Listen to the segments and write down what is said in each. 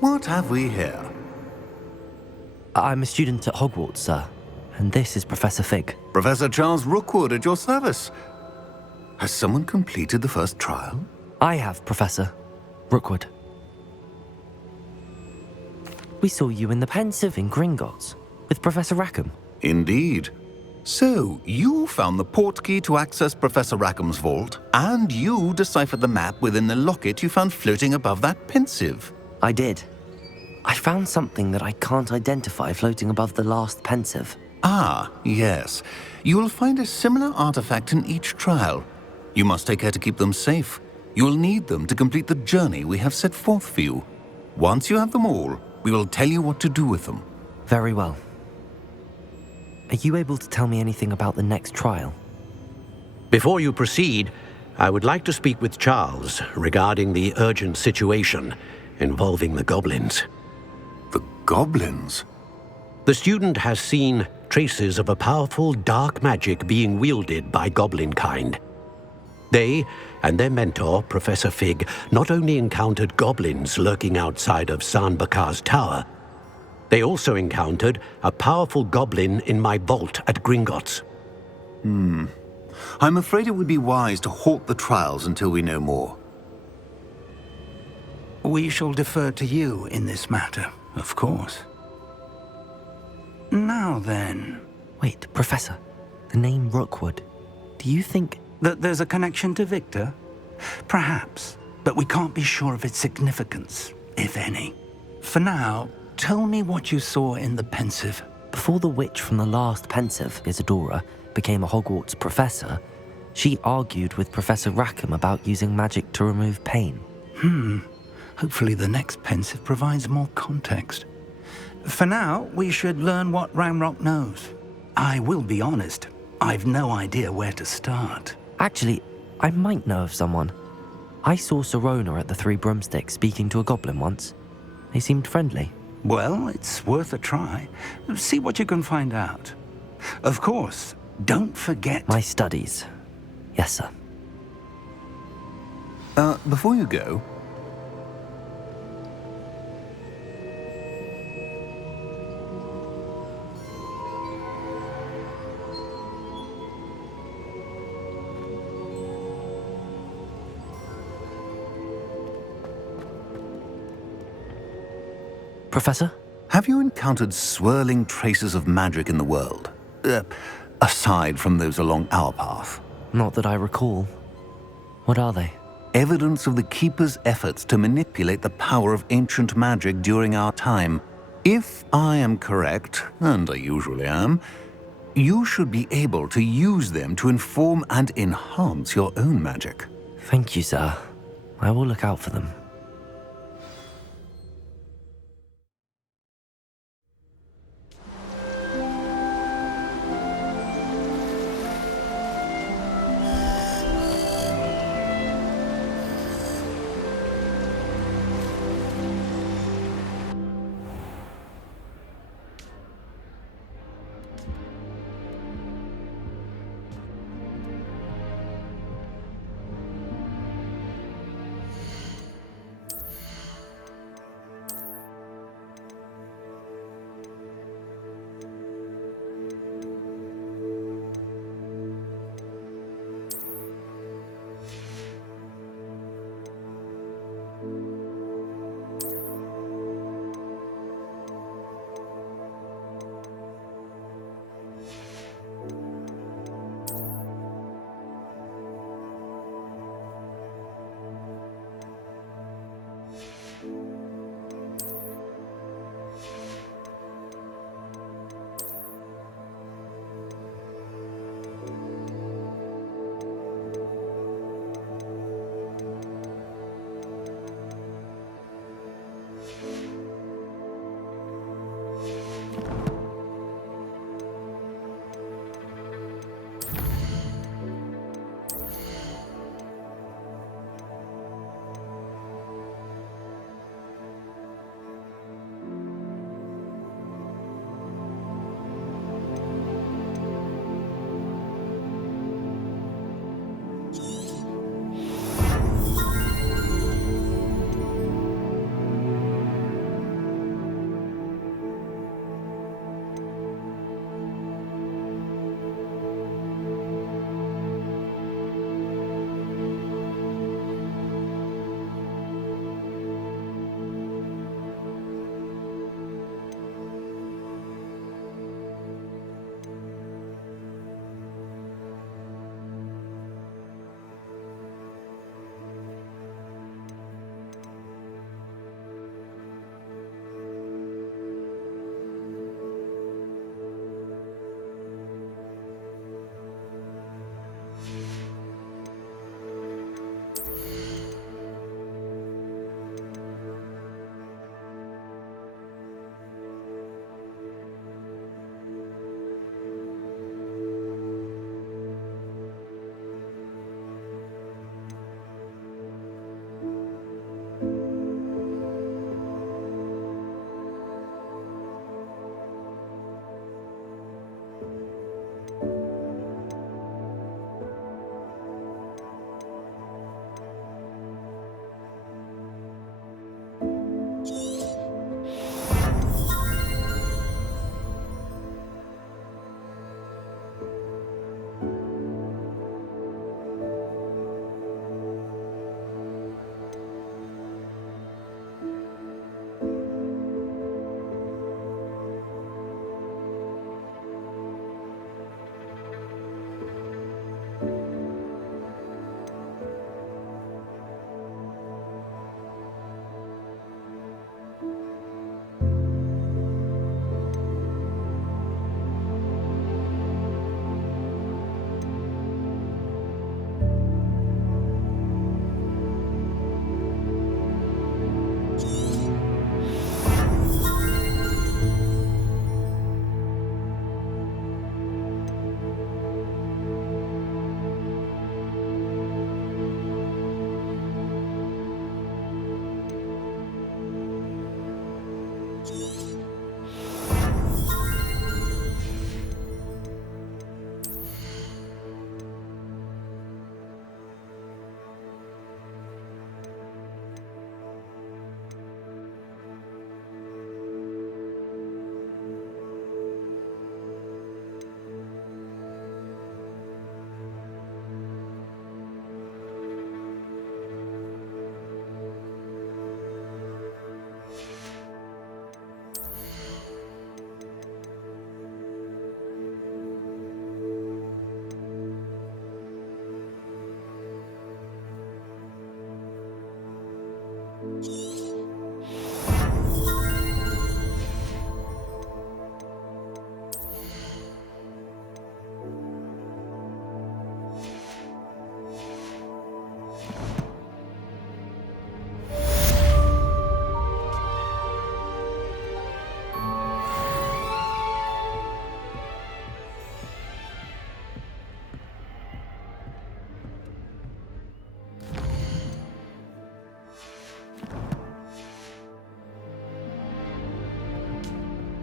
What have we here? I'm a student at Hogwarts, sir, and this is Professor Fig. Professor Charles Rookwood at your service. Has someone completed the first trial? I have, Professor Rookwood. We saw you in the Pensive in Gringotts with Professor Rackham. Indeed. So, you found the portkey to access Professor Rackham's vault, and you deciphered the map within the locket you found floating above that Pensive. I did. I found something that I can't identify floating above the last Pensive. Ah, yes. You will find a similar artifact in each trial. You must take care to keep them safe. You will need them to complete the journey we have set forth for you. Once you have them all, we will tell you what to do with them. Very well. Are you able to tell me anything about the next trial? Before you proceed, I would like to speak with Charles regarding the urgent situation involving the goblins. The goblins? The student has seen traces of a powerful dark magic being wielded by goblin kind. They and their mentor, Professor Fig, not only encountered goblins lurking outside of Sanbakar's tower, they also encountered a powerful goblin in my vault at Gringotts. I'm afraid it would be wise to halt the trials until we know more. We shall defer to you in this matter, of course. Now then... Wait, Professor. The name Rookwood. Do you think... that there's a connection to Victor? Perhaps, but we can't be sure of its significance, if any. For now, tell me what you saw in the Pensive. Before the witch from the last Pensive, Isadora, became a Hogwarts professor, she argued with Professor Rackham about using magic to remove pain. Hopefully the next Pensive provides more context. For now, we should learn what Ramrock knows. I will be honest, I've no idea where to start. Actually, I might know of someone. I saw Serona at the Three Broomsticks speaking to a goblin once. They seemed friendly. Well, it's worth a try. See what you can find out. Of course, don't forget... My studies. Yes, sir. Before you go... Professor? Have you encountered swirling traces of magic in the world? Aside from those along our path? Not that I recall. What are they? Evidence of the Keeper's efforts to manipulate the power of ancient magic during our time. If I am correct, and I usually am, you should be able to use them to inform and enhance your own magic. Thank you, sir. I will look out for them.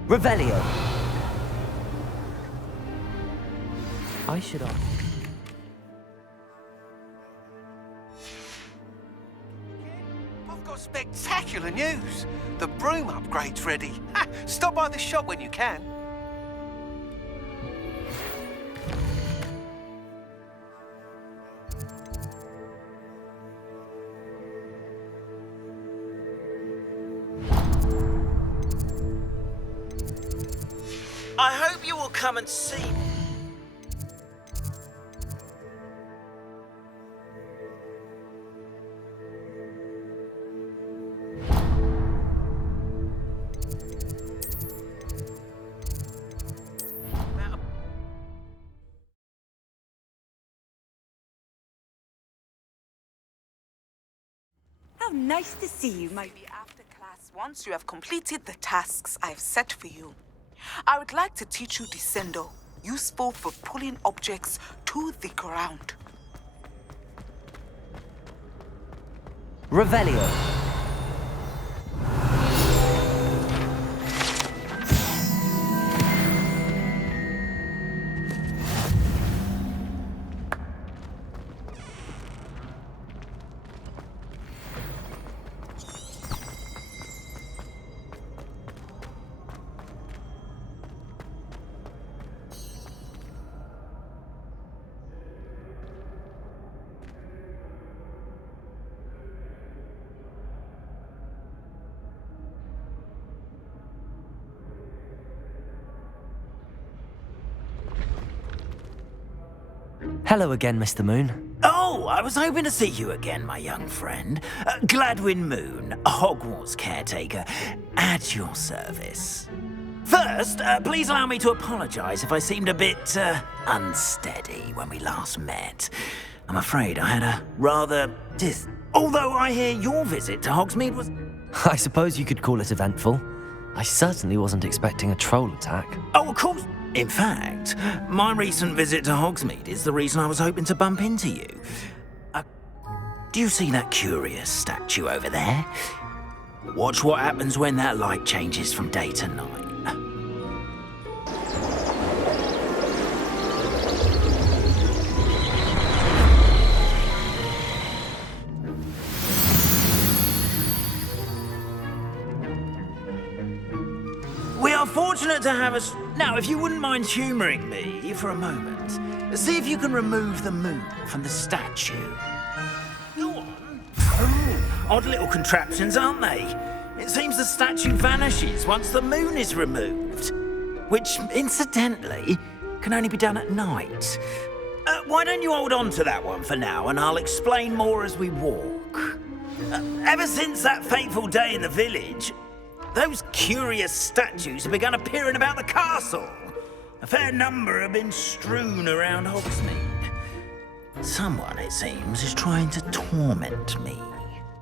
Revelio. I should ask. I've got spectacular news. The broom upgrade's ready. Ha! Stop by the shop when you can. I hope you will come and see me. How nice to see you, my... After class, once you have completed the tasks I've set for you, I would like to teach you Descendo, useful for pulling objects to the ground. Revelio. Hello again, Mr. Moon. Oh, I was hoping to see you again, my young friend. Gladwin Moon, Hogwarts caretaker, at your service. First, please allow me to apologise if I seemed a bit unsteady when we last met. I'm afraid I had a rather although I hear your visit to Hogsmeade was... I suppose you could call it eventful. I certainly wasn't expecting a troll attack. Oh, of course. In fact, my recent visit to Hogsmeade is the reason I was hoping to bump into you. Do you see that curious statue over there? Watch what happens when that light changes from day to night. We are fortunate to have us... Now, if you wouldn't mind humouring me for a moment, see if you can remove the moon from the statue. Go on. Oh, odd little contraptions, aren't they? It seems the statue vanishes once the moon is removed, which, incidentally, can only be done at night. Why don't you hold on to that one for now, and I'll explain more as we walk. Ever since that fateful day in the village, those curious statues have begun appearing about the castle. A fair number have been strewn around Hogsmeade. Someone, it seems, is trying to torment me.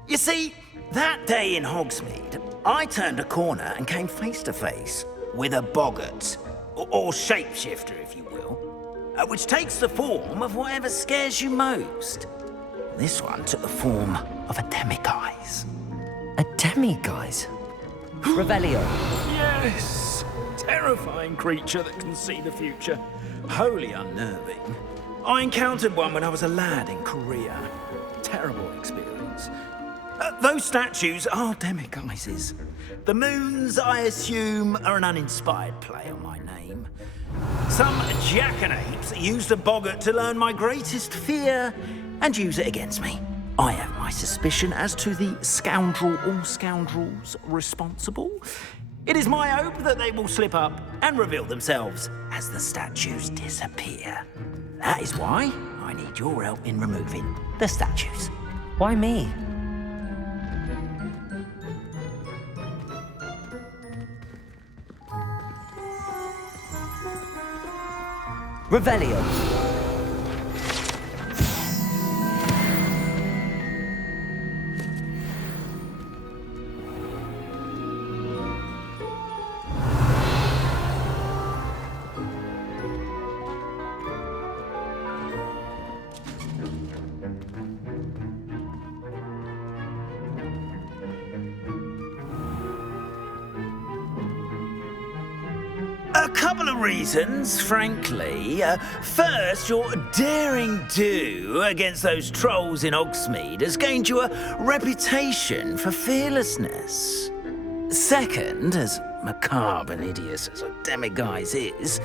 You see, that day in Hogsmeade, I turned a corner and came face to face with a boggart, or shapeshifter, if you will, which takes the form of whatever scares you most. This one took the form of a demiguise. A demiguise? Revelio. Yes! Terrifying creature that can see the future. Wholly unnerving. I encountered one when I was a lad in Korea. Terrible experience. Those statues are demiguises. The moons, I assume, are an uninspired play on my name. Some jackanapes used a boggart to learn my greatest fear and use it against me. I have my suspicion as to the scoundrel or scoundrels responsible. It is my hope that they will slip up and reveal themselves as the statues disappear. That is why I need your help in removing the statues. Why me? Revelio. A couple of reasons, frankly. First, your daring do against those trolls in Hogsmeade has gained you a reputation for fearlessness. Second, as macabre and hideous as a demiguise is,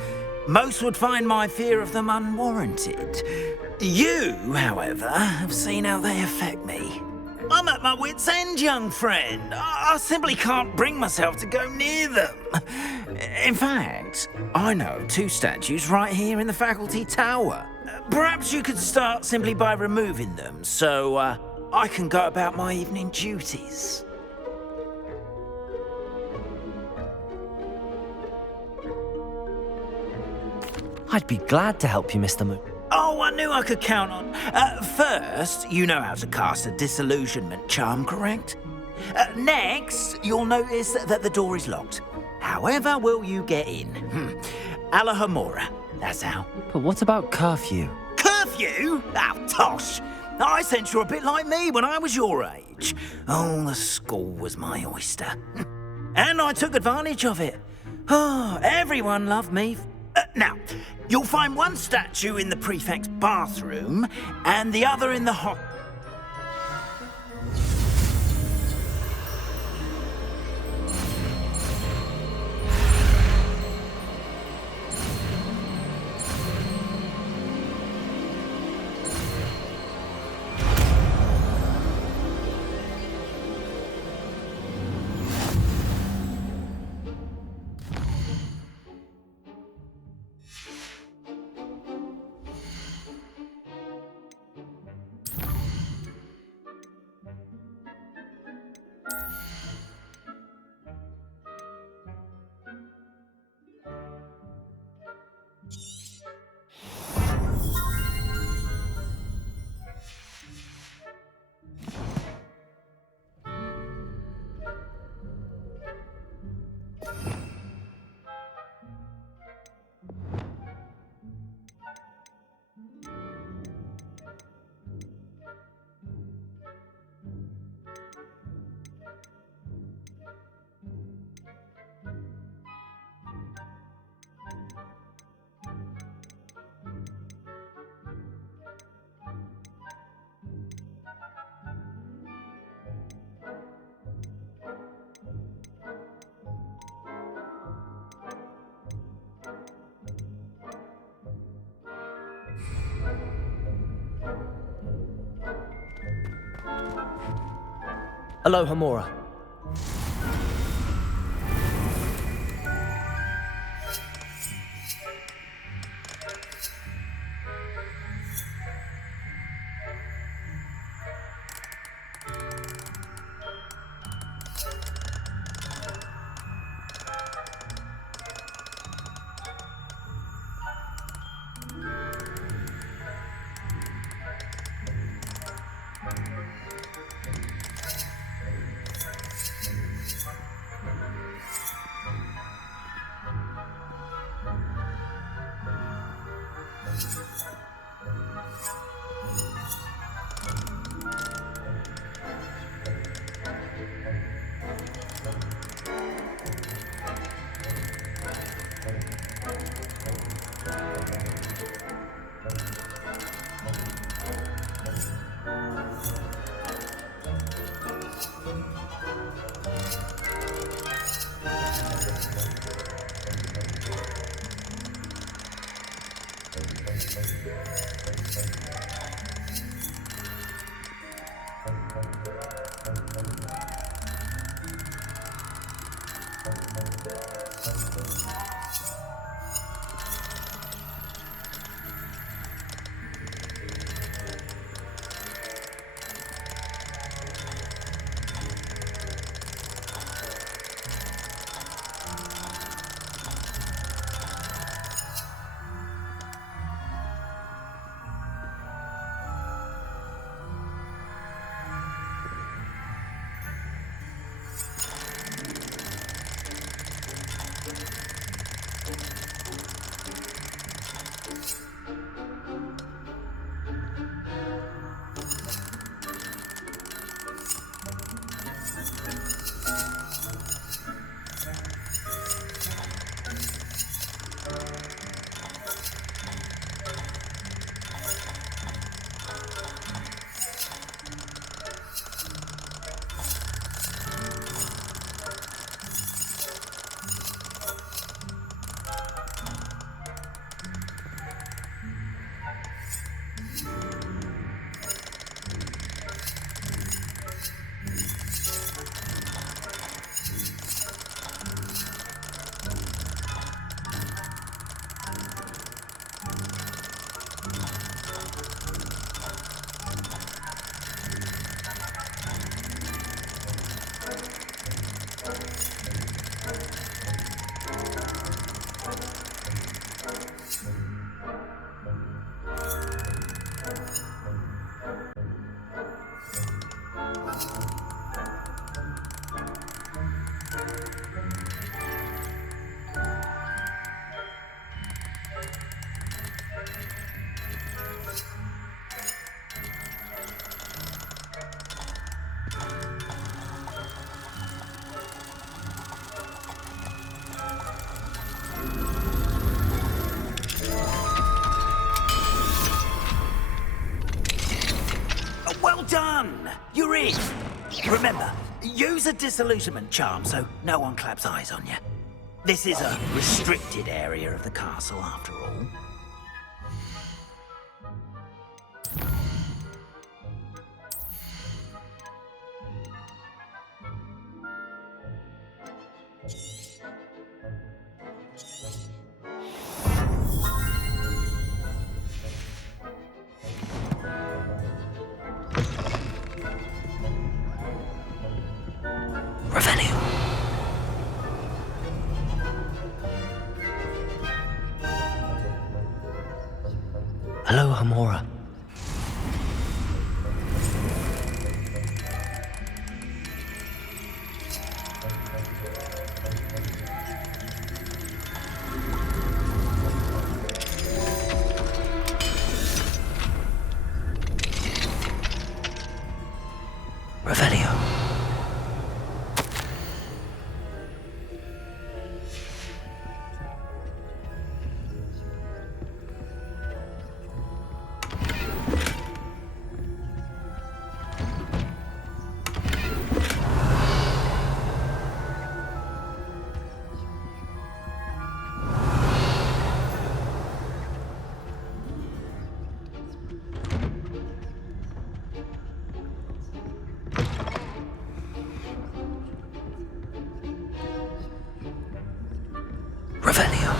most would find my fear of them unwarranted. You, however, have seen how they affect me. I'm at my wit's end, young friend. I simply can't bring myself to go near them. In fact, I know of 2 statues right here in the faculty tower. Perhaps you could start simply by removing them, so I can go about my evening duties. I'd be glad to help you, Mr. Moon. Oh, I knew I could count on. First, you know how to cast a disillusionment charm, correct? Next, you'll notice that the door is locked. However will you get in? Alahomora, that's how. But what about curfew? Curfew? Oh, tosh. I sense you're a bit like me when I was your age. Oh, the school was my oyster. And I took advantage of it. Oh, everyone loved me. Now, you'll find one statue in the prefect's bathroom and the other in the hot... Alohomora. Well done! You're in! Remember, use a disillusionment charm so no one claps eyes on you. This is a restricted area of the castle, after all. Hello, Hamora. Revelio. Revelio.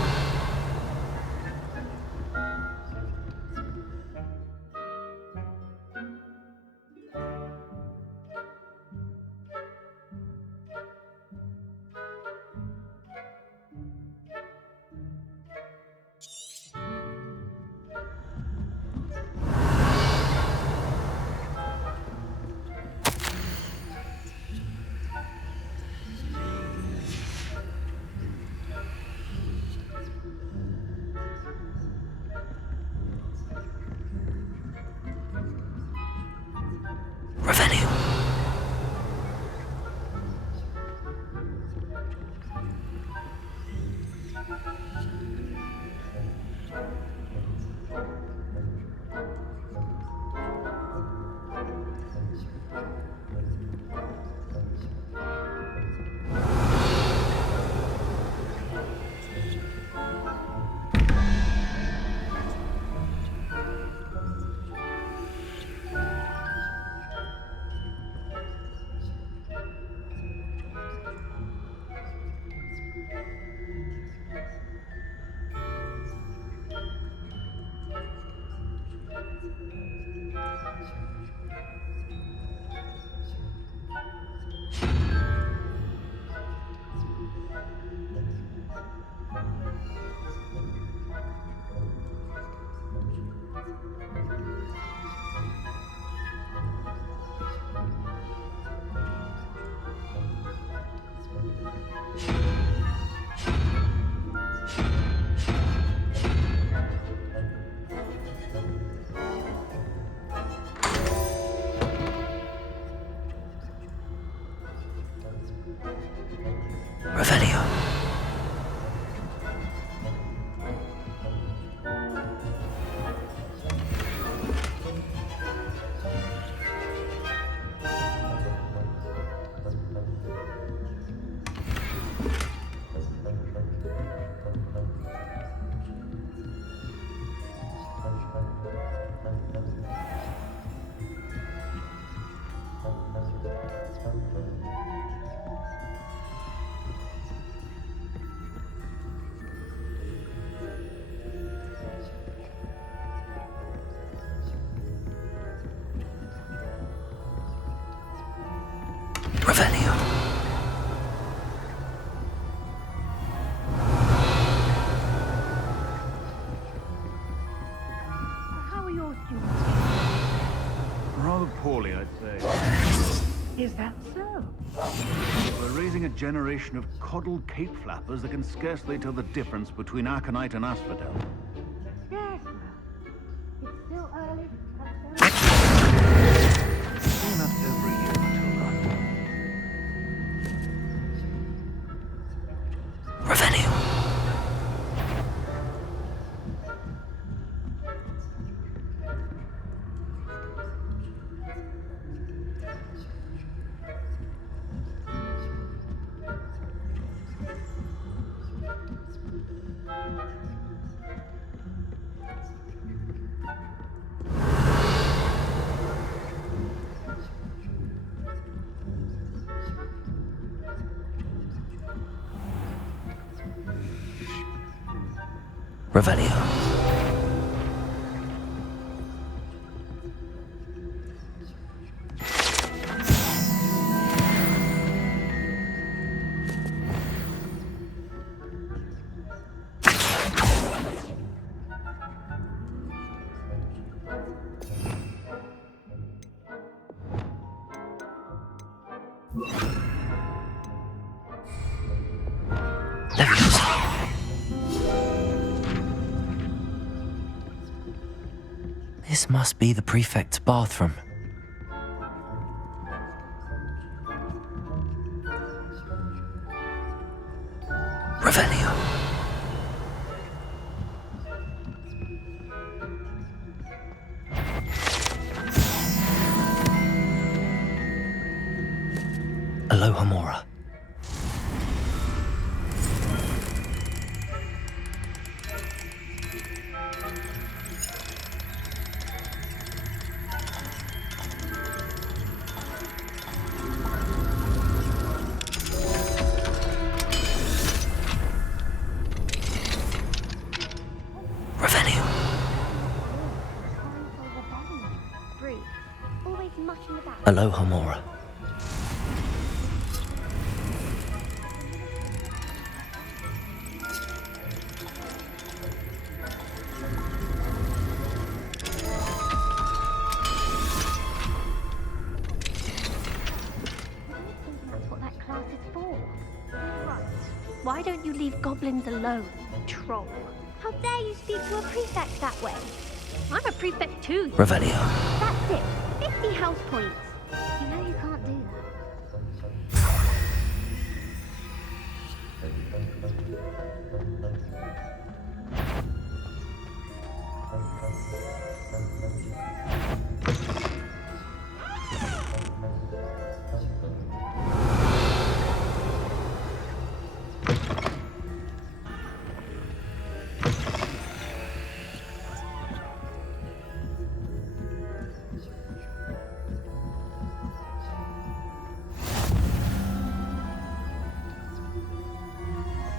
Revelio. Revelio. Revelio. How are your students? Rather poorly, I'd say. Is that so? We're raising a generation of coddled cape flappers that can scarcely tell the difference between aconite and asphodel. Yes, well, it's still early. Doing that every year, Matilda. Revelio. Revelio. This must be the prefect's bathroom. Revelio. Aloha Mora. Aloha Mora. What that class is for. Right. Why don't you leave goblins alone, troll? How dare you speak to a prefect that way? I'm a prefect too. Revelio. That's it. 50 house points. You know you can't do that.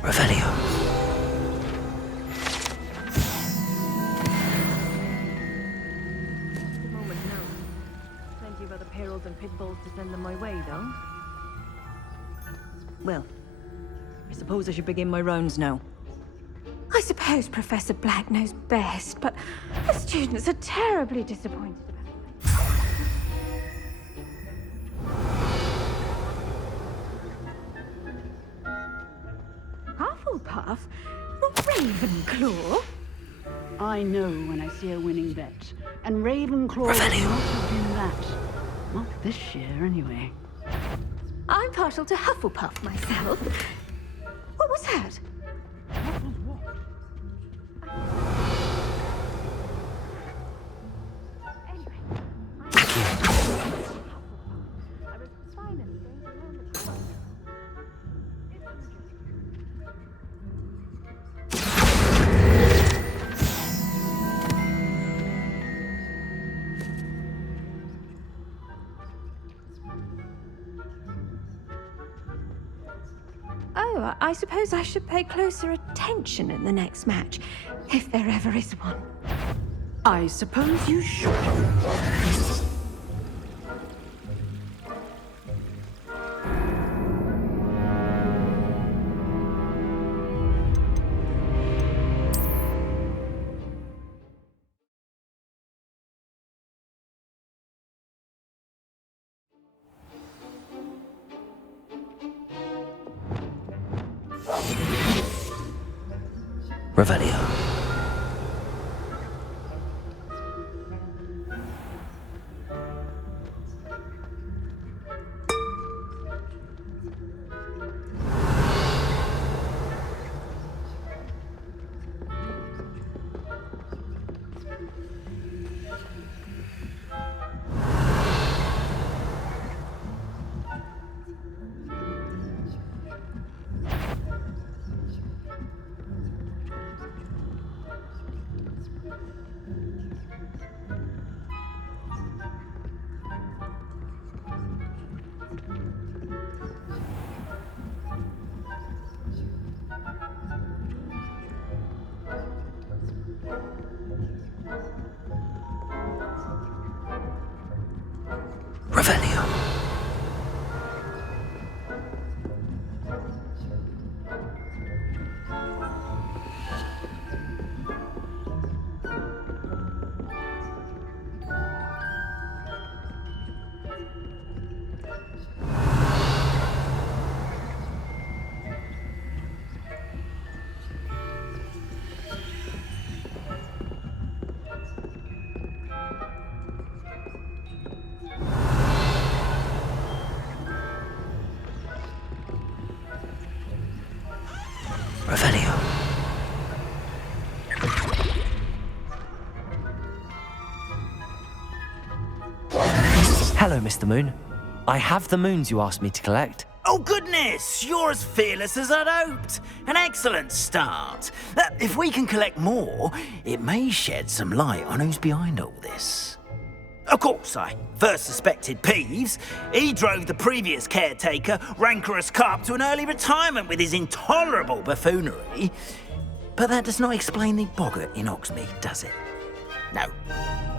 Revelio. Moment now. Plenty of other perils and pitfalls to send them my way, though. Well, I suppose I should begin my rounds now. I suppose Professor Black knows best, but the students are terribly disappointed about Hufflepuff? Ravenclaw? I know when I see a winning bet, and Ravenclaw will not have been that. Not this year, anyway. I'm partial to Hufflepuff myself. What was that? What was what? Anyway, I was finally going to learn the truth. Oh, I suppose I should pay closer attention in the next match, if there ever is one. I suppose you should. Revelio. Hello, Mr. Moon. I have the moons you asked me to collect. Oh, goodness! You're as fearless as I'd hoped. An excellent start. If we can collect more, it may shed some light on who's behind all this. Of course, I first suspected Peeves. He drove the previous caretaker, rancorous carp, to an early retirement with his intolerable buffoonery. But that does not explain the boggart in Hogsmeade, does it? No.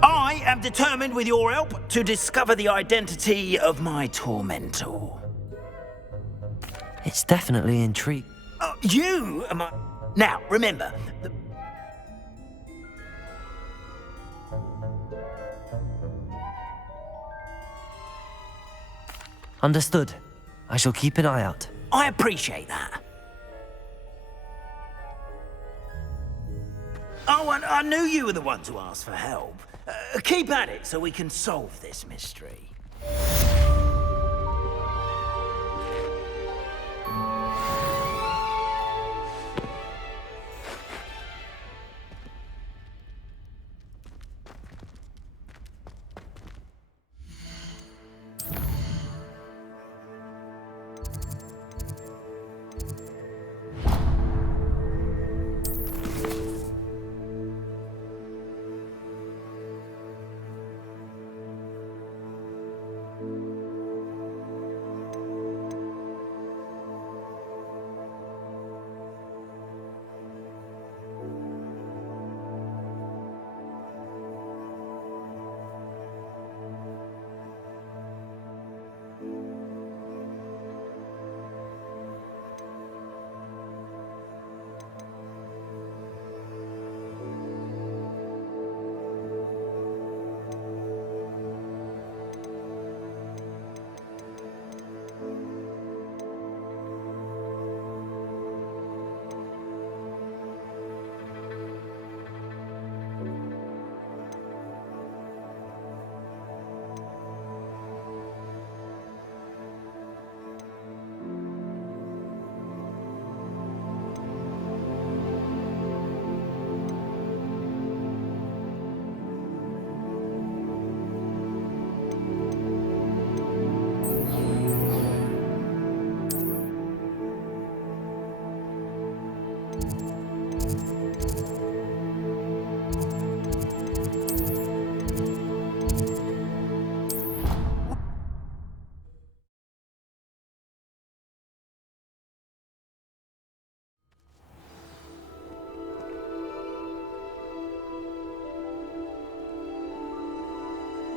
I am determined, with your help, to discover the identity of my tormentor. It's definitely intriguing. You am I... Now, remember... Understood. I shall keep an eye out. I appreciate that. Oh, and I knew you were the one to ask for help. Keep at it so we can solve this mystery.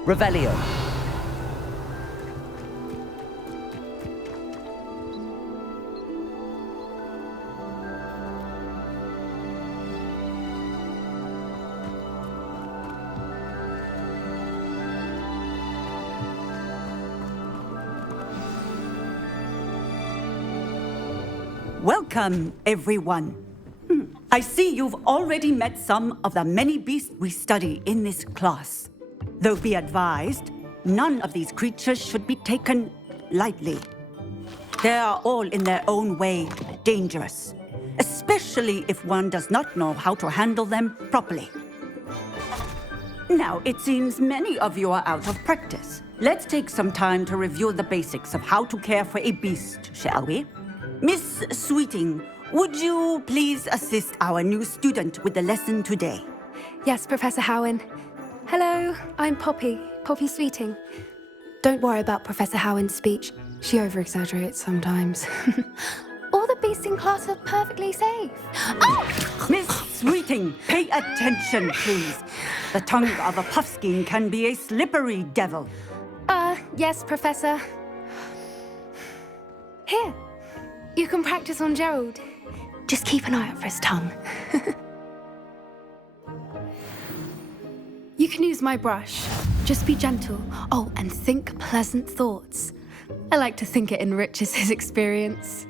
Revelio. Welcome, everyone. I see you've already met some of the many beasts we study in this class. Though be advised, none of these creatures should be taken lightly. They are all in their own way dangerous, especially if one does not know how to handle them properly. Now, it seems many of you are out of practice. Let's take some time to review the basics of how to care for a beast, shall we? Miss Sweeting, would you please assist our new student with the lesson today? Yes, Professor Howen. Hello, I'm Poppy Sweeting. Don't worry about Professor Howen's speech. She over-exaggerates sometimes. All the beasts in class are perfectly safe. Oh! Miss Sweeting, pay attention, please. The tongue of a puffskein can be a slippery devil. Yes, Professor. Here, you can practice on Gerald. Just keep an eye out for his tongue. You can use my brush. Just be gentle. Oh, and think pleasant thoughts. I like to think it enriches his experience.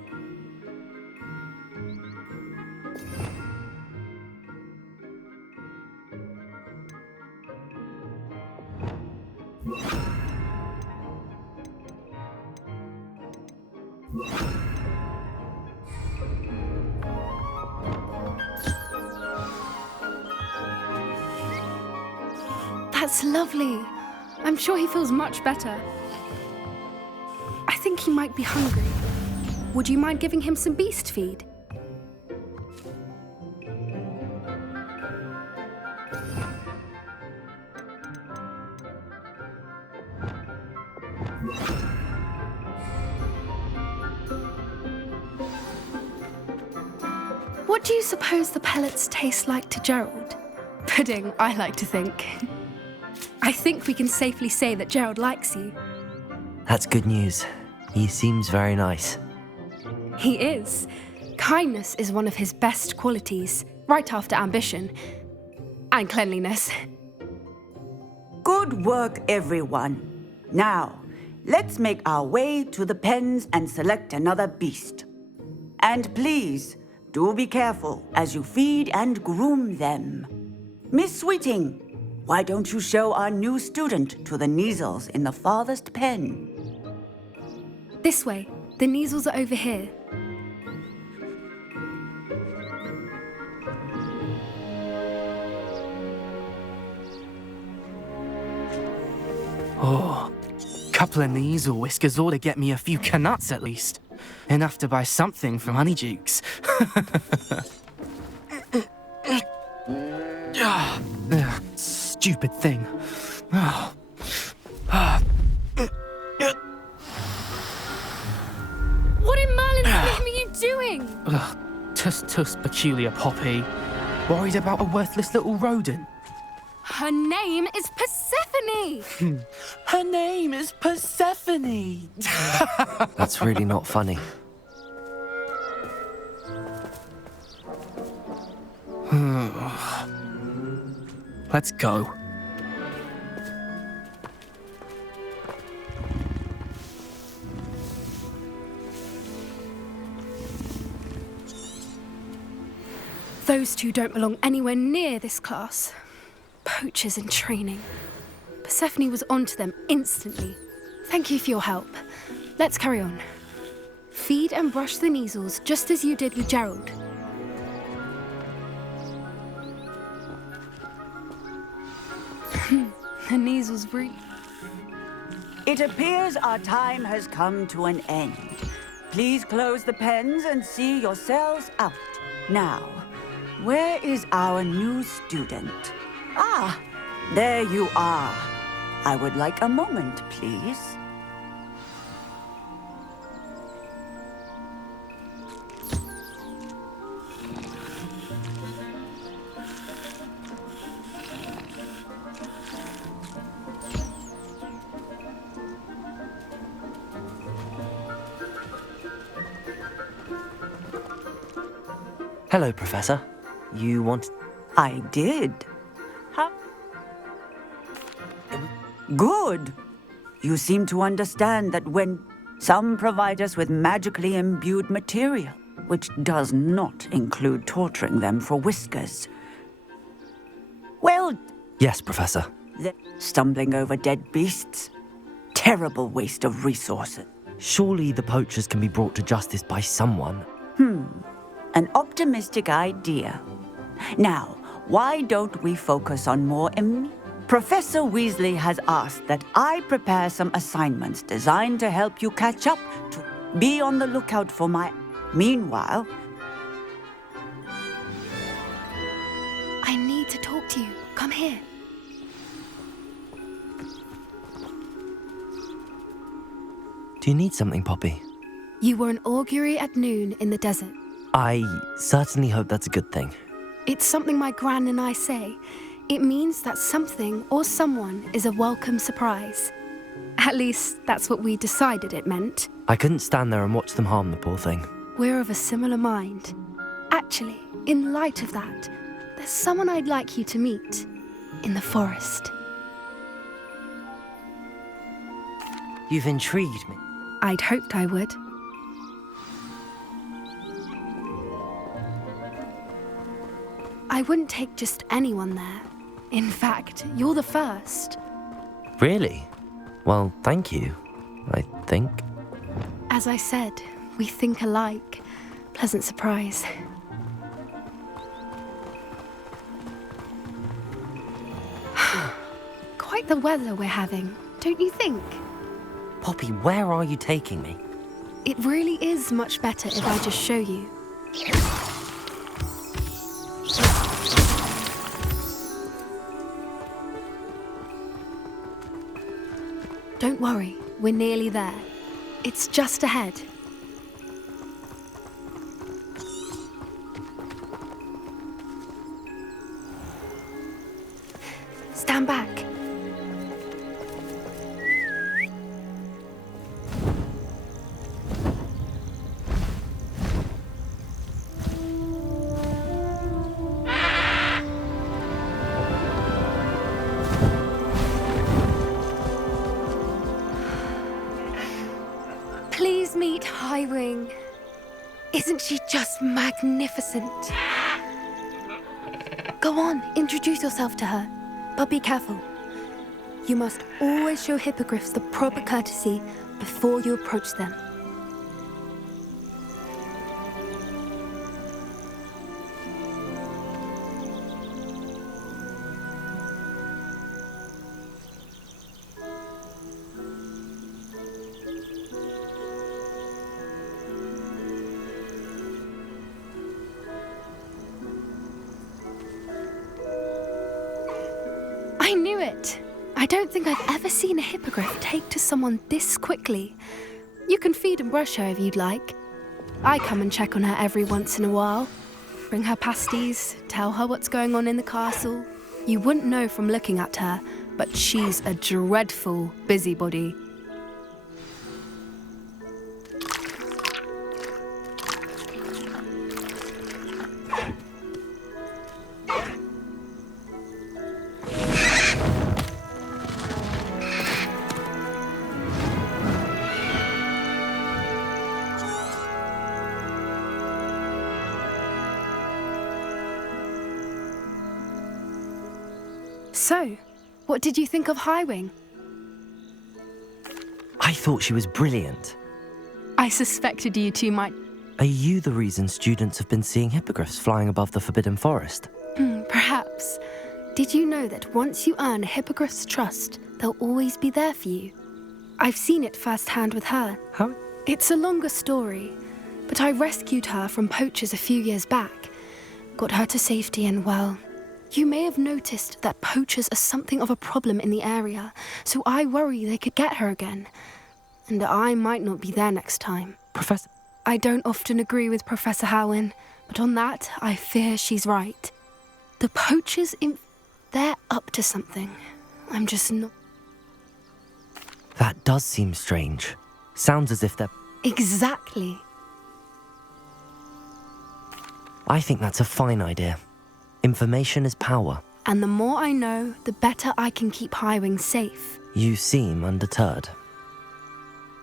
That's lovely. I'm sure he feels much better. I think he might be hungry. Would you mind giving him some beast feed? What do you suppose the pellets taste like to Gerald? Pudding, I like to think. I think we can safely say that Gerald likes you. That's good news. He seems very nice. He is. Kindness is one of his best qualities, right after ambition. And cleanliness. Good work, everyone. Now, let's make our way to the pens and select another beast. And please, do be careful as you feed and groom them. Miss Sweeting, why don't you show our new student to the Neasels in the farthest pen? This way. The Neasels are over here. Oh, couple of Neasel whiskers ought to get me a few canuts at least. Enough to buy something from Honeydukes. Stupid thing. What in Merlin's name are you doing? Tuss, peculiar Poppy. Worried about a worthless little rodent. Her name is Persephone! Her name is Persephone! That's really not funny. Let's go. Those two don't belong anywhere near this class. Poachers in training. Persephone was onto them instantly. Thank you for your help. Let's carry on. Feed and brush the Neasels just as you did with Gerald. The Neasels breathe. It appears our time has come to an end. Please close the pens and see yourselves out. Now, where is our new student? Ah, there you are. I would like a moment, please. Hello, Professor. You wanted... I did. Huh? Good. You seem to understand that when some provide us with magically imbued material, which does not include torturing them for whiskers. Well... Yes, Professor. Stumbling over dead beasts. Terrible waste of resources. Surely the poachers can be brought to justice by someone. An optimistic idea. Now, why don't we focus on more Professor Weasley has asked that I prepare some assignments designed to help you catch up to be on the lookout for my... Meanwhile... I need to talk to you. Come here. Do you need something, Poppy? You were an augury at noon in the desert. I certainly hope that's a good thing. It's something my gran and I say. It means that something or someone is a welcome surprise. At least, that's what we decided it meant. I couldn't stand there and watch them harm the poor thing. We're of a similar mind. Actually, in light of that, there's someone I'd like you to meet. In the forest. You've intrigued me. I'd hoped I would. I wouldn't take just anyone there. In fact, you're the first. Really? Well, thank you, I think. As I said, we think alike. Pleasant surprise. Quite like the weather we're having, don't you think? Poppy, where are you taking me? It really is much better if I just show you. Don't worry, we're nearly there. It's just ahead. Stand back. Please meet Highwing. Isn't she just magnificent? Go on, introduce yourself to her. But be careful. You must always show hippogriffs the proper courtesy before you approach them. I knew it! I don't think I've ever seen a hippogriff take to someone this quickly. You can feed and brush her if you'd like. I come and check on her every once in a while. Bring her pasties, tell her what's going on in the castle. You wouldn't know from looking at her, but she's a dreadful busybody. So, what did you think of Highwing? I thought she was brilliant. I suspected you two might... Are you the reason students have been seeing hippogriffs flying above the Forbidden Forest? Perhaps. Did you know that once you earn a hippogriff's trust, they'll always be there for you? I've seen it firsthand with her. How? It's a longer story, but I rescued her from poachers a few years back. Got her to safety and, well... You may have noticed that poachers are something of a problem in the area, so I worry they could get her again. And I might not be there next time. Professor... I don't often agree with Professor Howin, but on that, I fear she's right. The poachers, they're up to something. I'm just not... That does seem strange. Sounds as if they're... Exactly. I think that's a fine idea. Information is power. And the more I know, the better I can keep Highwing safe. You seem undeterred.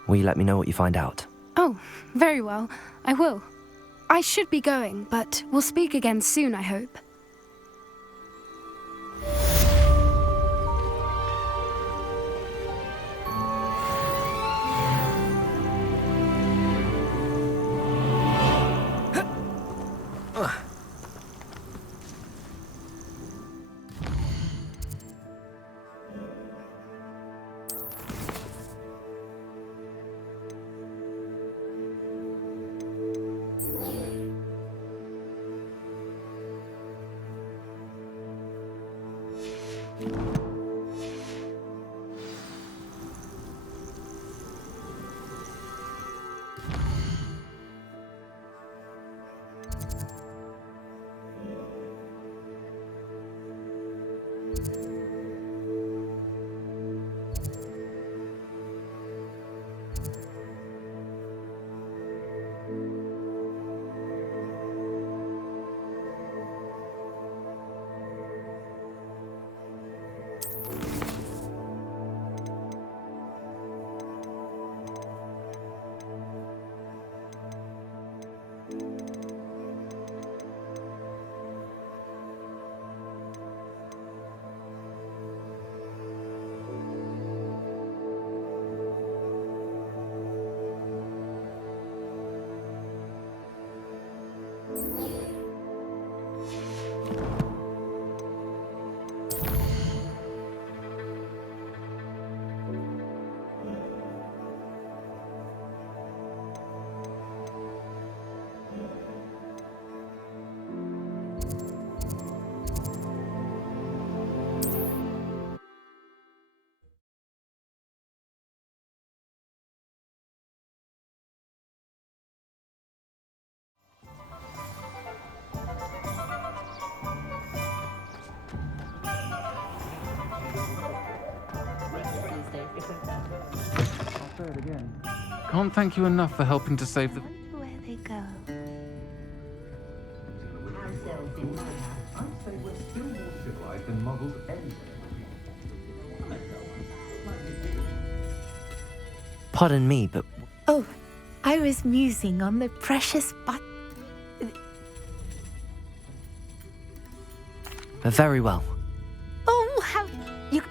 Will you let me know what you find out? Oh, very well. I will. I should be going, but we'll speak again soon, I hope. say it again. Can't thank you enough for helping to save the... Where they go? I'd say we're still more civilized than muggles anywhere. Pardon me, but... Oh, I was musing on the precious Very well. Oh, how... You...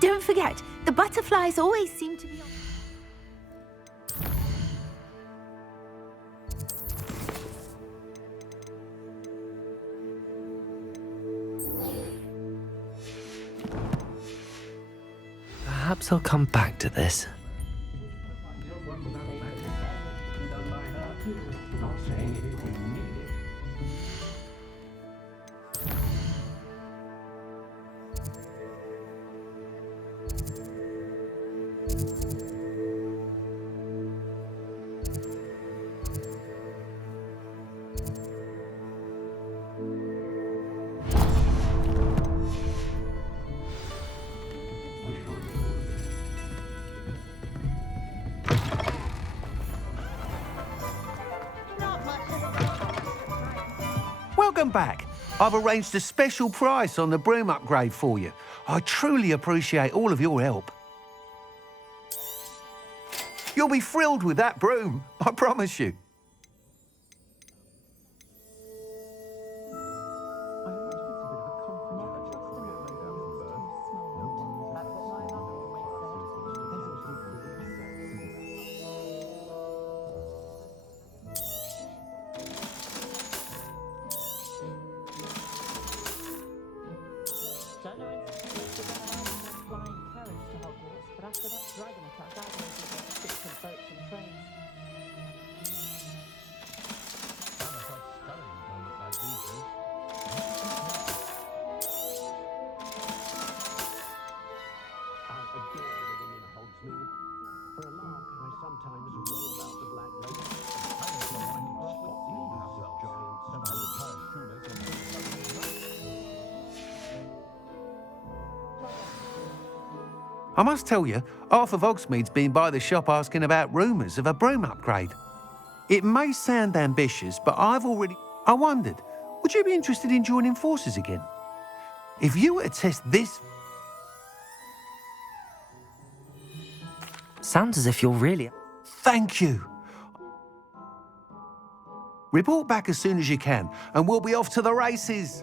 Don't forget, the butterflies always seem to be... Perhaps I'll come back to this. Welcome back. I've arranged a special price on the broom upgrade for you. I truly appreciate all of your help. You'll be thrilled with that broom, I promise you. I must tell you, half of Hogsmeade's been by the shop asking about rumours of a broom upgrade. It may sound ambitious, but I wondered, would you be interested in joining forces again? If you were to test this... Sounds as if you're really... Thank you. Report back as soon as you can, and we'll be off to the races.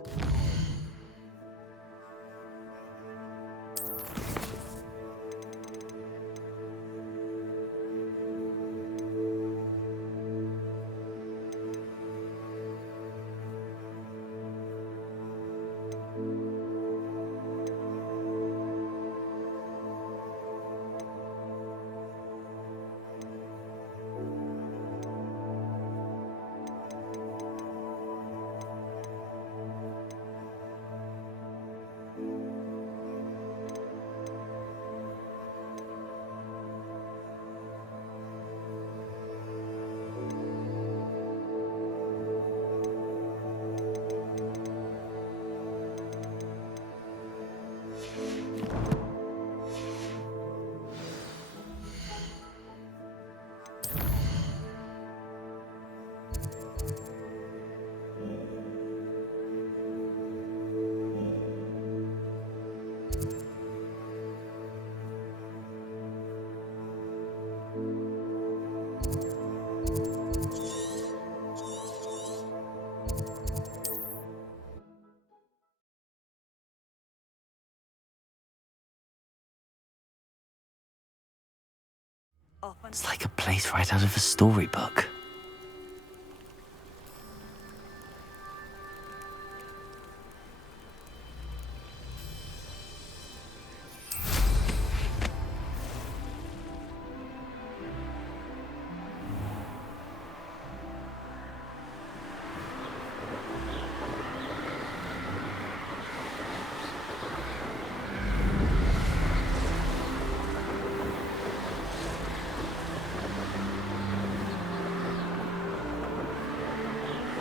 It's like a place right out of a storybook.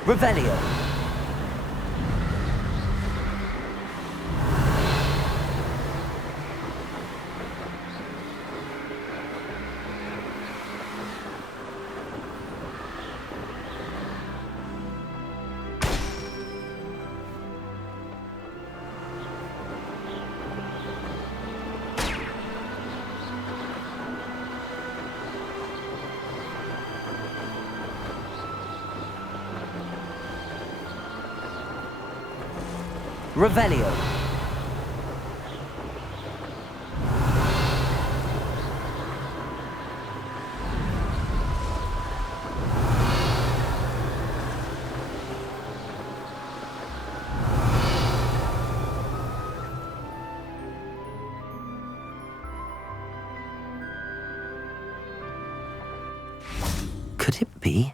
Revelio. Revelio. Could it be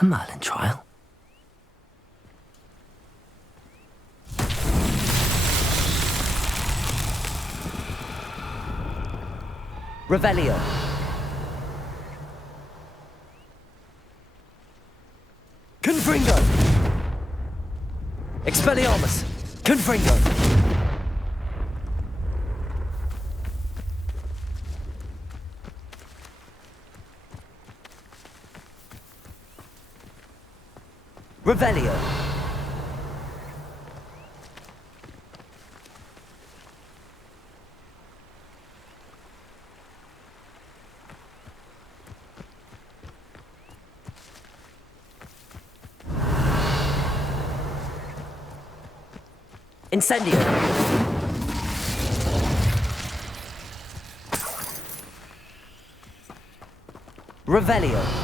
a Merlin trial? Revelio. Confringo. Expelliarmus. Confringo. Revelio. Incendio. Revelio.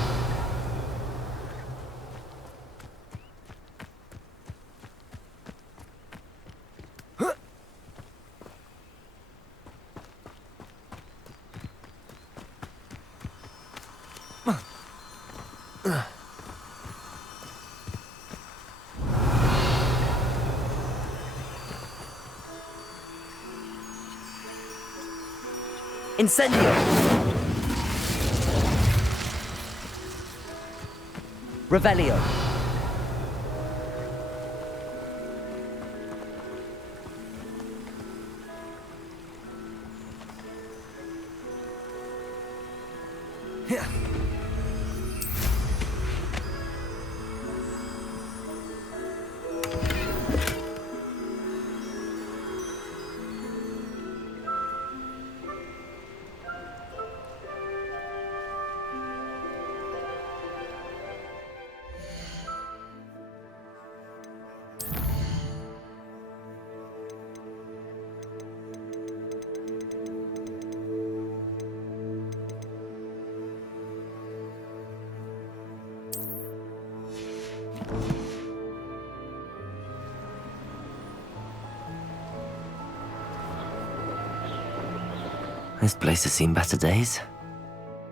Incendio. Revelio. This place has seen better days.